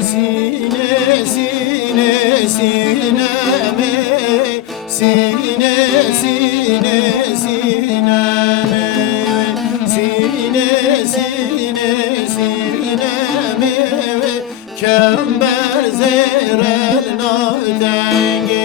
Sine sine sineme, sine sine sineme, sine sine sineme, kember zerel nadenge.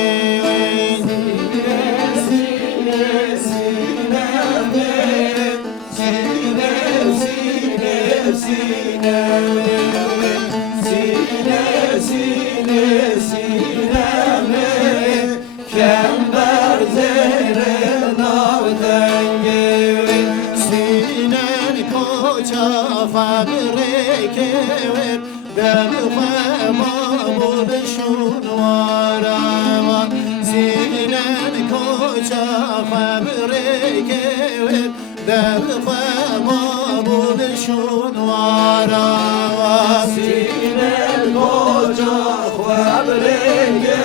Fabrike dem khama bulshun wara sinen koca fabrike dem khama bulshun wara sinen koca fabrike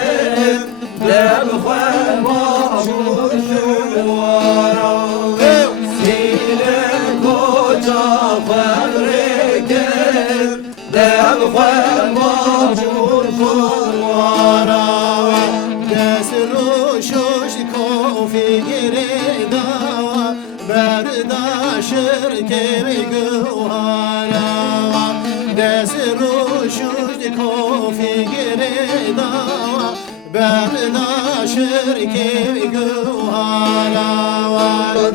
dem khama bulshun wara sinen koca fabrike dem khama bulshun wara desru shosh kofi gireda berdaşır kemi guhara desru shosh kofi gireda berdaşır kemi guhara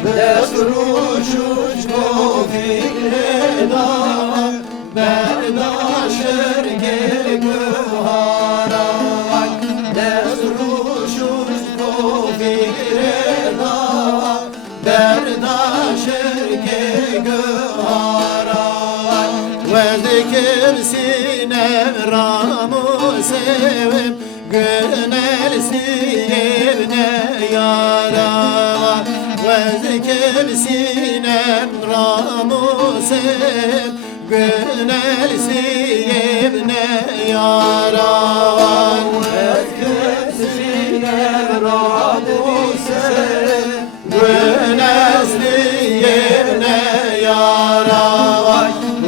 desru shosh kofi gireda berdaşır kemi guhara desru shosh kofi gireda berdaşır kemi guhara vezikir sinem ramu sevim gönel siyevne yara vezikir sinem ramu sevim gönel siyevne yara vezikir sinem ramu sevim gönel siyevne yara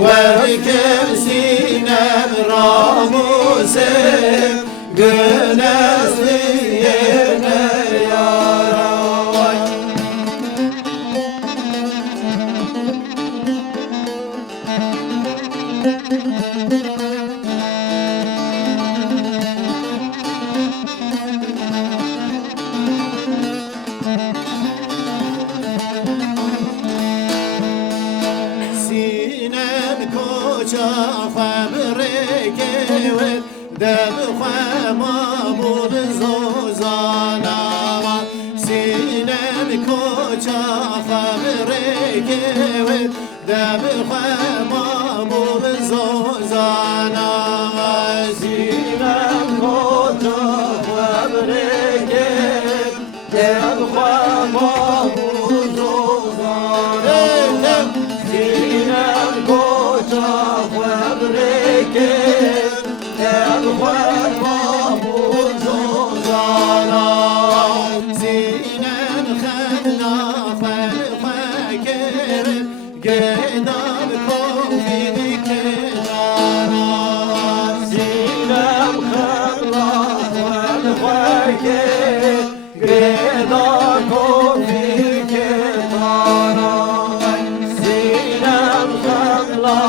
vezikir sinem ramu sevim gönel siyevne yara sinem koca fabrike dem khama bul zozana sinem koca fabrike dem khama bul zozana sinem koca fabrike dem khama bul zozana sinem koca fabrike dem khama bul zozana sinem khana fakir gedam kofi kenara sinem khana fakir gedam kofi kenara sinem khana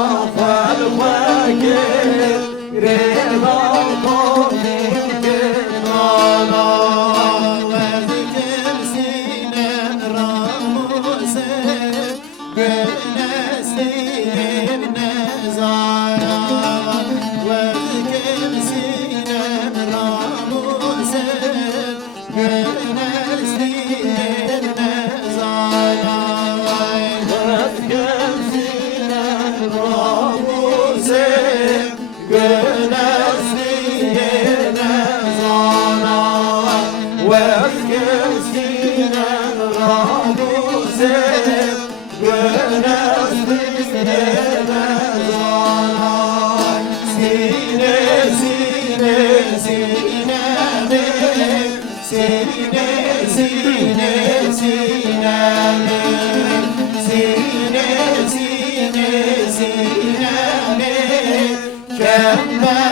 fakir gedam kofi kenara vezikir sinem ramu sevim gönel siyevne zara vezikir sinem ramu sevim gönel siyevne zara vezikir sinem ramu sevim gönel siyevne zara vezikir sinem ramu sevim gönel siyevne zara sine sine sineme sine sine sineme sine sine Mehmet